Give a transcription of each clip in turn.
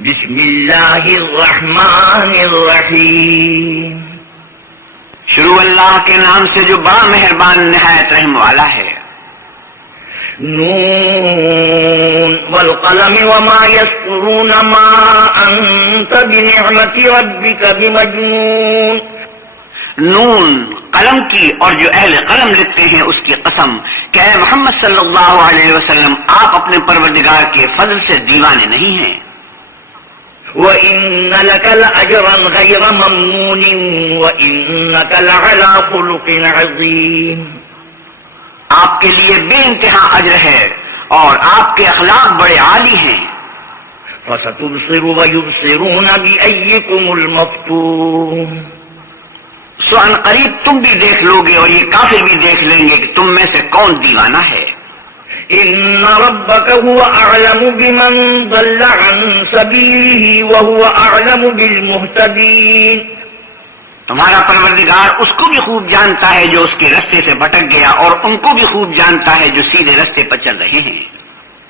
بسم اللہ الرحمن الرحیم. شروع اللہ کے نام سے جو بڑا مہربان نہایت رحم والا ہے. نون والقلم وما يسطرون ما انت بنعمت ربك بمجنون. نون قلم کی اور جو اہل قلم لکھتے ہیں اس کی قسم کہ اے محمد صلی اللہ علیہ وسلم آپ اپنے پروردگار کے فضل سے دیوانے نہیں ہیں. وَإِنَّ لَكَ لَأَجْرًا غَيْرَ مَمْنُونٍ وَإِنَّكَ لَعَلَىٰ خُلُقٍ عَظِيمٍ. آپ کے لیے بے انتہا اجر ہے اور آپ کے اخلاق بڑے عالی ہیں. فَسَتُبْصِرُ وَيُبْصِرُونَ بِأَيِّكُمُ الْمَفْتُونُ. سو ان قریب تم بھی دیکھ لو گے اور یہ کافر بھی دیکھ لیں گے کہ تم میں سے کون دیوانہ ہے. ان ربك هو اعلم بمن ضل عن سبيله وهو اعلم بالمهتدين. تمہارا پروردگار اس کو بھی خوب جانتا ہے جو اس کے رستے سے بھٹک گیا اور ان کو بھی خوب جانتا ہے جو سیدھے رستے پر چل رہے ہیں.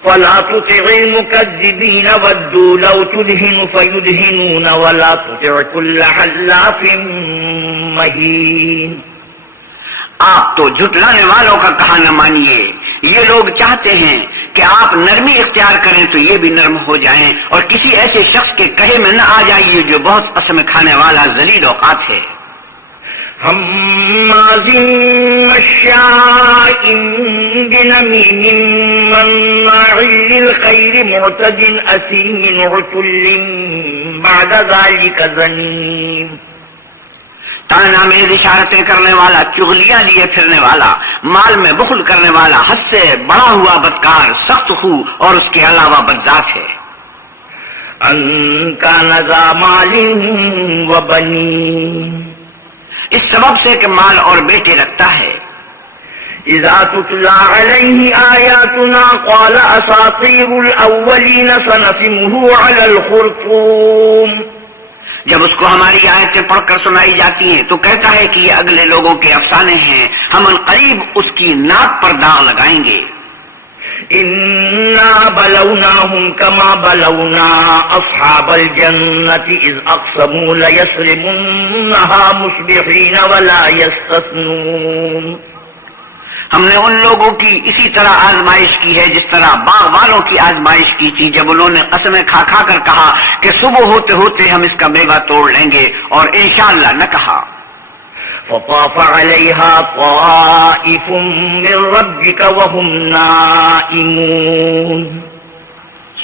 فلا تطع المكذبين ودوا لو تدهن فيدهنون ولا تطع كل حلاف مهين. آپ تو جھٹلانے والوں کا کہا نہ مانیے. یہ لوگ چاہتے ہیں کہ آپ نرمی اختیار کریں تو یہ بھی نرم ہو جائیں اور کسی ایسے شخص کے کہے میں نہ آ جائیے جو بہت قسم کھانے والا ذلیل اوقات ہے. حماز مشاء بنمیم مناع للخیر معتد اثیم عتل بعد ذلك زنیم. تانا میں اشارتیں کرنے والا، چغلیاں لیے پھرنے والا، مال میں بخل کرنے والا، حد سے بڑا ہوا بدکار، سخت خو اور اس کے علاوہ بدذات ہے. ان کان ذا مال وبنین. اس سبب سے کہ مال اور بیٹے رکھتا ہے. اذا تتلى عليه آیاتنا قال اساطیر الاولین سنسمه على الخرطوم. جب اس کو ہماری آیتیں پڑھ کر سنائی جاتی ہیں تو کہتا ہے کہ یہ اگلے لوگوں کے افسانے ہیں، ہم عنقریب اس کی ناک پر داغ لگائیں گے. انا بلوناهم كما بلونا اصحاب الجنة اذ اقسموا ليصرمنها مصبحين ولا يستثنون. ہم نے ان لوگوں کی اسی طرح آزمائش کی ہے جس طرح باغ والوں کی آزمائش کی تھی جب انہوں نے قسمیں کھا کھا کر کہا کہ صبح ہوتے ہوتے ہم اس کا میوہ توڑ لیں گے اور انشاءاللہ نہ کہا. فطاف عليها طائف من ربك وهم نائمون.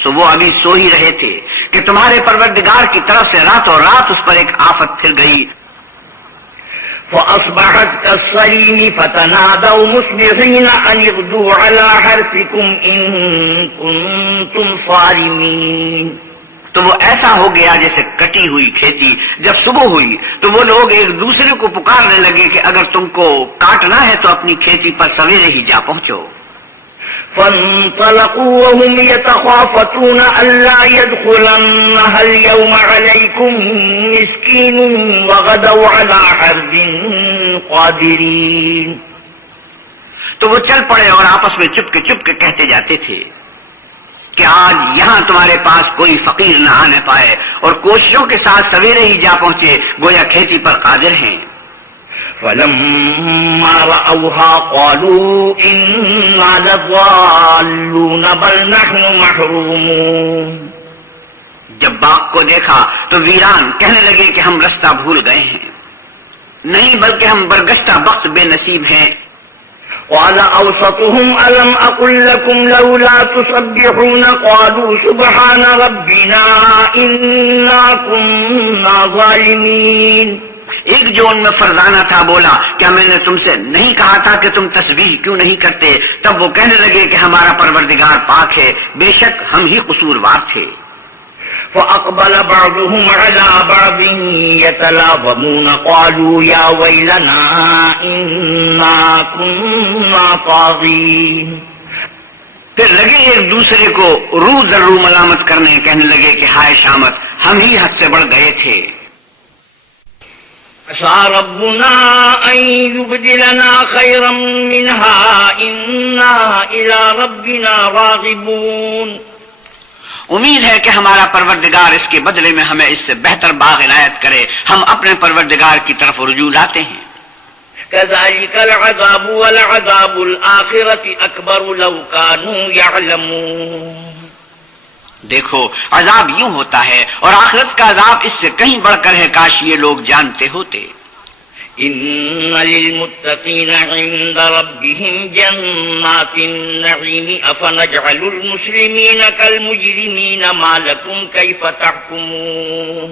سو وہ ابھی سو ہی رہے تھے کہ تمہارے پروردگار کی طرف سے راتوں رات اس پر ایک آفت پھر گئی. فأصبحت كالصريم فتنادوا مصبحين أن اغدوا على حرثكم إن كنتم صارمين. تو وہ ایسا ہو گیا جیسے کٹی ہوئی کھیتی. جب صبح ہوئی تو وہ لوگ ایک دوسرے کو پکارنے لگے کہ اگر تم کو کاٹنا ہے تو اپنی کھیتی پر سویرے ہی جا پہنچو. فانطلقوا وهم يتخافتون ألا يدخلنها اليوم عليكم مسكين وغدوا على حرد قادرين. تو وہ چل پڑے اور آپس میں چپ کے کہتے جاتے تھے کہ آج یہاں تمہارے پاس کوئی فقیر نہ آنے پائے اور کوششوں کے ساتھ سویرے ہی جا پہنچے گویا کھیتی پر قادر ہیں. فلما رأوها قالوا إنا لضالون بل نحن محرومون. جب باغ کو دیکھا تو ویران کہنے لگے کہ ہم رستہ بھول گئے ہیں، نہیں بلکہ ہم برگشتہ بخت بے نصیب ہیں. قال أوسطهم ألم أقل لكم لولا تسبحون قالوا سبحان ربنا إنا كنا ظالمين. ایک جو ان میں فرزانہ تھا بولا کیا میں نے تم سے نہیں کہا تھا کہ تم تسبیح کیوں نہیں کرتے؟ تب وہ کہنے لگے کہ ہمارا پروردگار پاک ہے، بے شک ہم ہی قصوروار تھے. فأقبل بعضهم على بعض يتلاومون قالوا يا ويلنا إنا كنا طاغين. پھر لگے ایک دوسرے کو رو در رو ملامت کرنے، کہنے لگے کہ ہائے شامت، ہم ہی حد سے بڑھ گئے تھے. عسى ربنا أن يبدلنا خيرا منها إنا إلى ربنا راغبون. امید ہے کہ ہمارا پروردگار اس کے بدلے میں ہمیں اس سے بہتر باغ عنایت کرے. ہم اپنے پروردگار کی طرف رجوع لاتے ہیں. كذلك العذاب والعذاب الآخرة أكبر لو كانوا يعلمون. دیکھو عذاب یوں ہوتا ہے اور آخرت کا عذاب اس سے کہیں بڑھ کر ہے، کاش یہ لوگ جانتے ہوتے. إن للمتقين عند ربهم جنات النعيم أفنجعل المسلمين كالمجرمين ما لكم كيف تحكمون.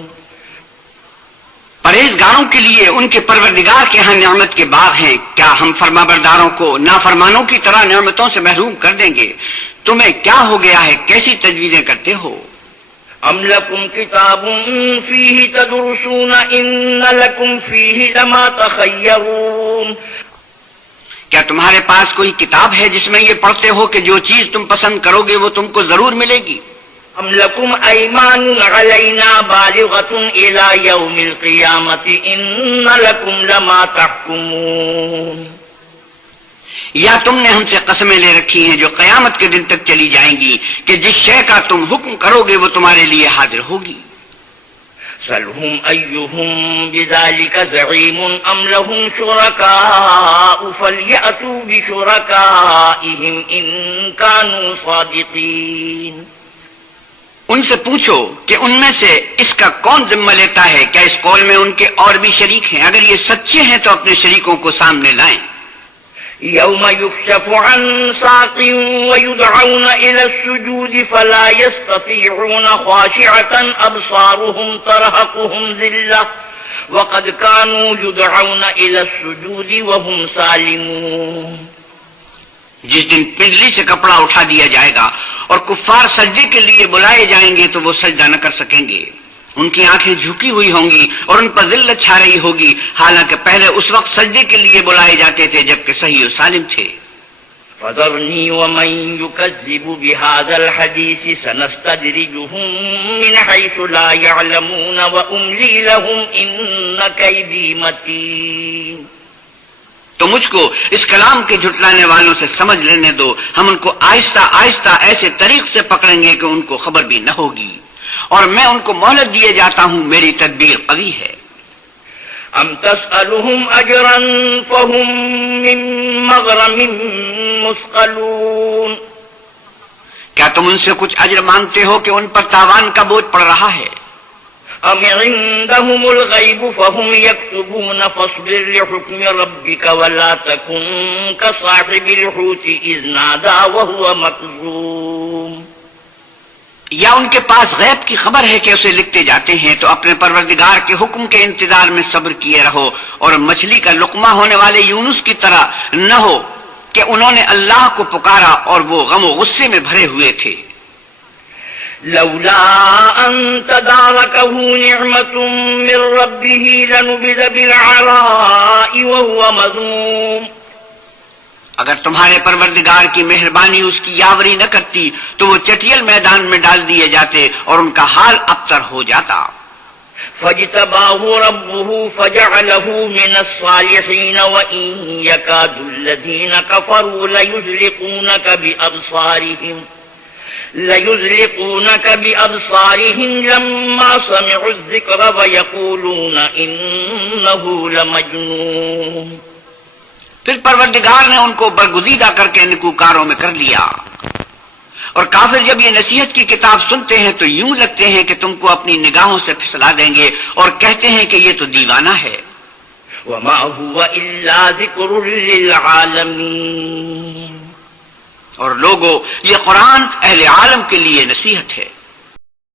پرہیزگاروں کے لیے ان کے پروردگار کے ہاں نعمت کے باغ ہیں، کیا ہم فرمانبرداروں کو نافرمانوں کی طرح نعمتوں سے محروم کر دیں گے؟ تمہیں کیا ہو گیا ہے، کیسی تجویزیں کرتے ہو؟ أم لكم كتاب فيه تدرسون إن لكم فيه لما تخيرون. کیا تمہارے پاس کوئی کتاب ہے جس میں یہ پڑھتے ہو کہ جو چیز تم پسند کرو گے وہ تم کو ضرور ملے گی؟ أم لكم أيمان علينا بالغة إلى يوم القيامة إن لكم لما تحكمون. یا تم نے ہم سے قسمیں لے رکھی ہیں جو قیامت کے دن تک چلی جائیں گی کہ جس شے کا تم حکم کرو گے وہ تمہارے لیے حاضر ہوگی. سلهم أيهم بذلك زعيم أم لهم شركاء فليأتوا بشركائهم إن كانوا صادقين. ان سے پوچھو کہ ان میں سے اس کا کون ذمہ لیتا ہے، کیا اس قول میں ان کے اور بھی شریک ہیں؟ اگر یہ سچے ہیں تو اپنے شریکوں کو سامنے لائیں. يوم يكشف عن ساق ويدعون إلى السجود فلا يستطيعون خاشعة أبصارهم ترهقهم ذلة وقد كانوا يدعون إلى السجود وهم سالمون. جس دن پنڈلی سے کپڑا اٹھا دیا جائے گا اور کفار سجدے کے لیے بلائے جائیں گے تو وہ سجدہ نہ کر سکیں گے. ان کی آنکھیں جھکی ہوئی ہوں گی اور ان پر ذلت چھا رہی ہوگی، حالانکہ پہلے اس وقت سجدے کے لیے بلائے جاتے تھے جبکہ صحیح و سالم تھے. فذرني ومن يكذب بهذا الحديث سنستدرجهم من حيث لا يعلمون وأملي لهم إن كيدي متين. تو مجھ کو اس کلام کے جھٹلانے والوں سے سمجھ لینے دو، ہم ان کو آہستہ آہستہ ایسے طریق سے پکڑیں گے کہ ان کو خبر بھی نہ ہوگی، اور میں ان کو مہلت دیے جاتا ہوں، میری تدبیر قوی ہے. ام تسألهم اجرا فهم من مغرم مثقلون. کیا تم ان سے کچھ اجر مانگتے ہو کہ ان پر تاوان کا بوجھ پڑ رہا ہے؟ ام عندهم الغیب فهم یکتبون فاصبر لحکم ربک ولا تکن كصاحب الحوت اذ نادى وهو مکظوم. یا ان کے پاس غیب کی خبر ہے کہ اسے لکھتے جاتے ہیں، تو اپنے پروردگار کے حکم کے انتظار میں صبر کیے رہو، اور مچھلی کا لقمہ ہونے والے یونس کی طرح نہ ہو کہ انہوں نے اللہ کو پکارا اور وہ غم و غصے میں بھرے ہوئے تھے. لولا ان تداركه نعمة من ربه لنبذ بالعراء وهو مذموم. اگر تمہارے پروردگار کی مہربانی اس کی یاوری نہ کرتی تو وہ چٹیل میدان میں ڈال دیے جاتے اور ان کا حال ابتر ہو جاتا. فاجتباه ربه فجعله من الصالحين وإن يكاد الذين كفروا ليزلقونك بأبصارهم لما سمعوا الذكر ويقولون إنه لمجنون. پھر پروردگار نے ان کو برگزیدہ کر کے نکوکاروں میں کر لیا، اور کافر جب یہ نصیحت کی کتاب سنتے ہیں تو یوں لگتے ہیں کہ تم کو اپنی نگاہوں سے پھسلا دیں گے اور کہتے ہیں کہ یہ تو دیوانہ ہے. وما هو إلا ذكر للعالمين. اور لوگوں، یہ قرآن اہل عالم کے لیے نصیحت ہے.